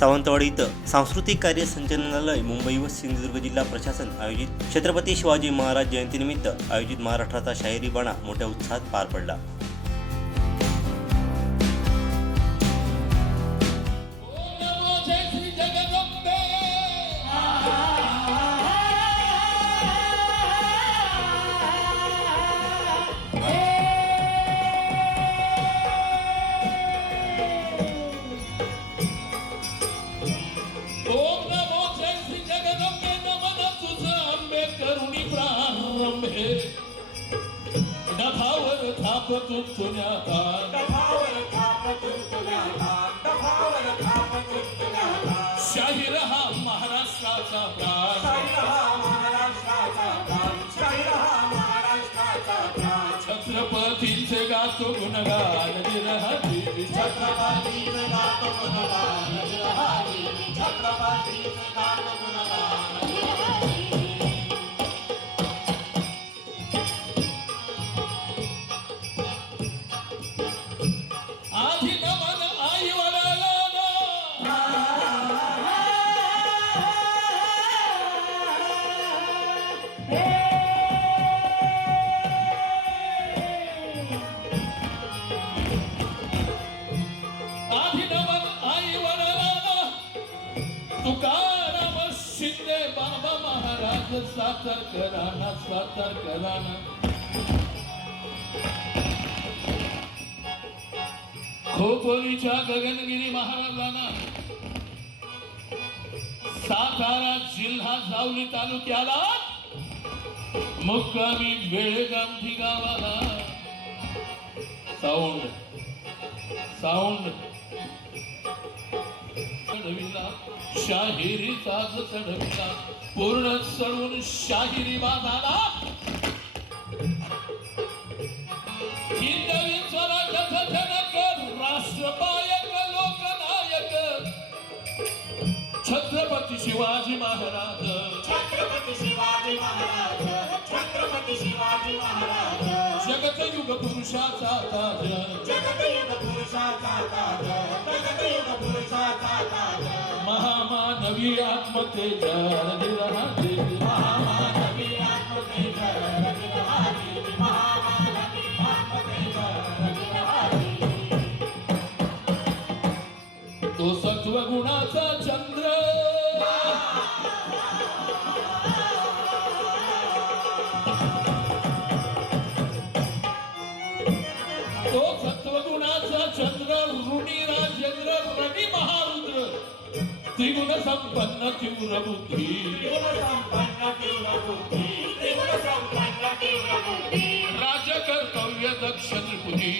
सावंतवाडी इथं सांस्कृतिक कार्य संचालनालय मुंबई व सिंधुदुर्ग जिल्हा प्रशासन आयोजित छत्रपती शिवाजी महाराज जयंतीनिमित्त आयोजित महाराष्ट्राचा शाहिरी बाणा मोठ्या उत्साहात पार पडला. नभावर थाप शाहीर हा महाराष्ट्राचा प्राण. छत्रपतींचे गातो गुणगान जिरहती छत्रपतींचे गातो गुणगान गातो तुकाराम शिंदे बाबा महाराज सातार कराना सातार कराना खोपोलीच्या गगनगिरी महाराजांना सातारा जिल्हा जावली तालुक्याला मुक्कामी बेळगामठी गावाला. साऊंड साऊंड चढविला शाहिरीचा चढविला पूर्ण चढून शाहिरी बाजाला राष्ट्रपायक लोकनायक. छत्रपती शिवाजी महाराज जगतयुग पुरुषाचा ताज जगतयुग पुरुषाचा ताज जगतयुग पुरुषाचा ताज महामानवी आत्मतेज महामानवी आत्मतेज तो सत्व गुणाचा चंद्र త్రిగుణ సంపన్న చివుర బుద్ధి. రాజకర్తవ్య దక్ష నృపతి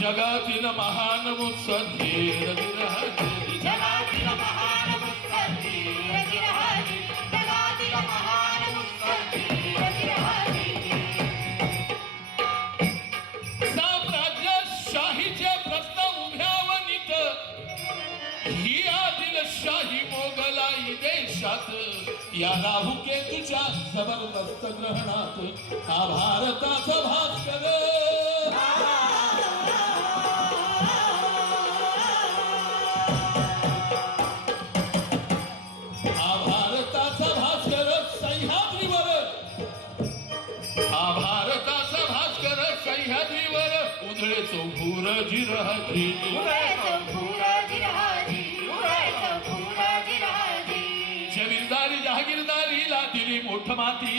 జగాతిన మహానముత్సే या राहू केतूच्या जबरदस्त ग्रहणात हा भारताचा भास्कर. हा भारताचा भास्कर सह्याद्रीवर. हा भारताचा भास्कर सह्याद्रीवर. उधळे चौफूर जिरहती माती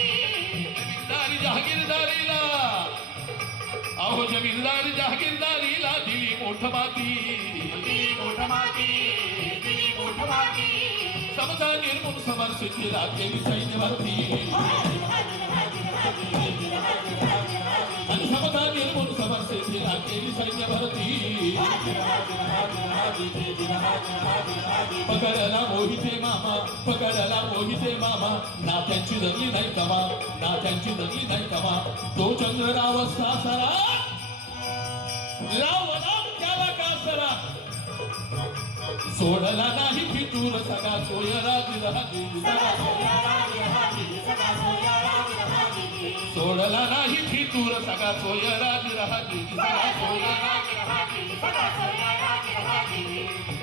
जमीरदारी जहागीरदारीला. अहो जमीरदारी जहागीरदारीला दिली मोठ माती दिली मुठमाती समता निर्मूल समर सिद्धीला केली सैन्य भरती. पकडला मोहिते मामा पकडला मोहिते मामा. नात्यांची धरली नाही कमा नात्यांची धरली नाही कमा. तो चंद्रराव सासरा रावणा त्याला कासरा सोडला नाही फितूर सगा सोयरा दिला सोडला नाही फितूर सगा सोयरा राजी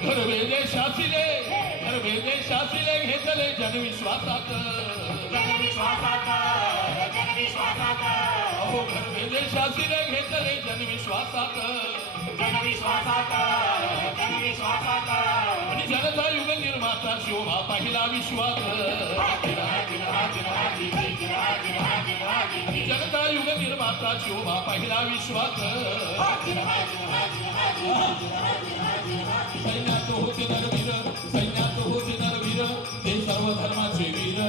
घर वेदे शासिले घर वेदे शासिले घेतले जनविश्वासात. अहो घर वेदे शासिले घेतले जनविश्वासात. आणि जनता युग निर्माता शिवभा पाहिला विश्वात जनता युग निर्माता शिवभा पाहिला विश्वात सैन्यात होते नरवीर सैन्यात होते नरवीर ते सर्व धर्माचे वीर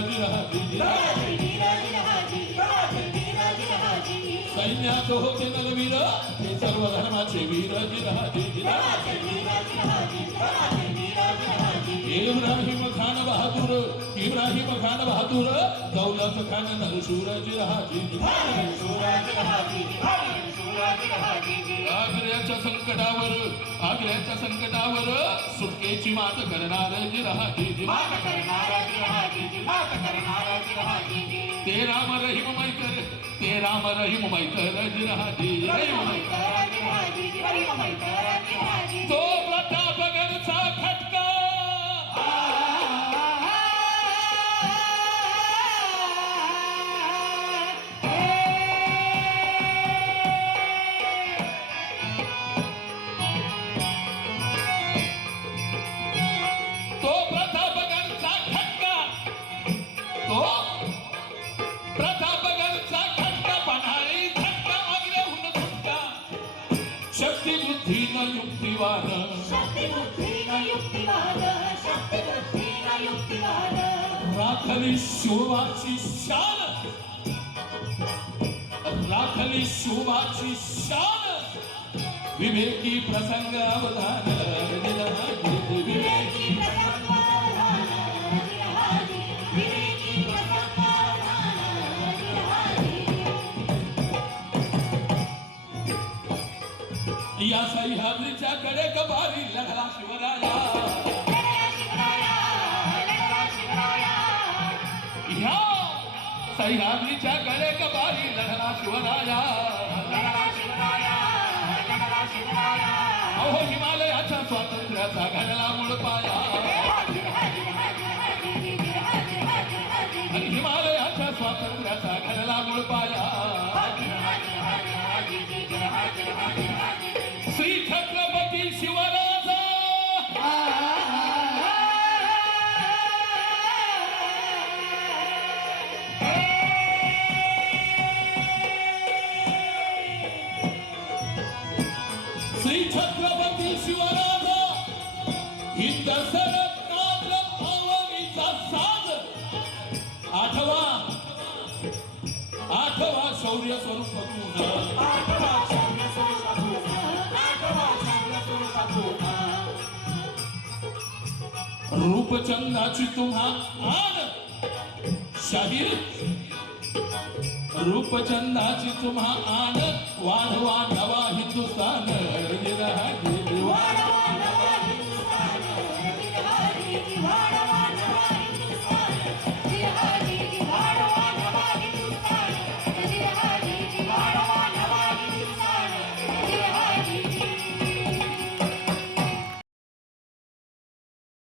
सैन्यात होते नरवीर ते सर्व धर्माचे वीर इब्राहिम खान बहादूर इब्राहिम खान बहादूर दौलत खान नरशूर आग्र्याच्या संकटावर आग्र्याच्या संकटावर सुटकेची मात करणार ते राम रहीम मैकर ते राम रहीम मैकर तो प्रतापगडचा खटका युक्तिवान राखली शिवबाची शान. राखली शिवबाची शान. विवेकी प्रसंग अवधान. सह्याद्रीच्या कडे कबारी लढला शिवराया अहो हिमालयाच्या स्वातंत्र्याचा घडला मूळ पाया. श्री छत्रपती शिवराजा हिंद सरकारला पावनीचा साज. आठवा आठवा शौर्य स्वरूप रूपचंदाची तुम्हा आण. शाहीर रूपचंदाची तुम्हा आण. वाढवा नवा हिंदुस्तान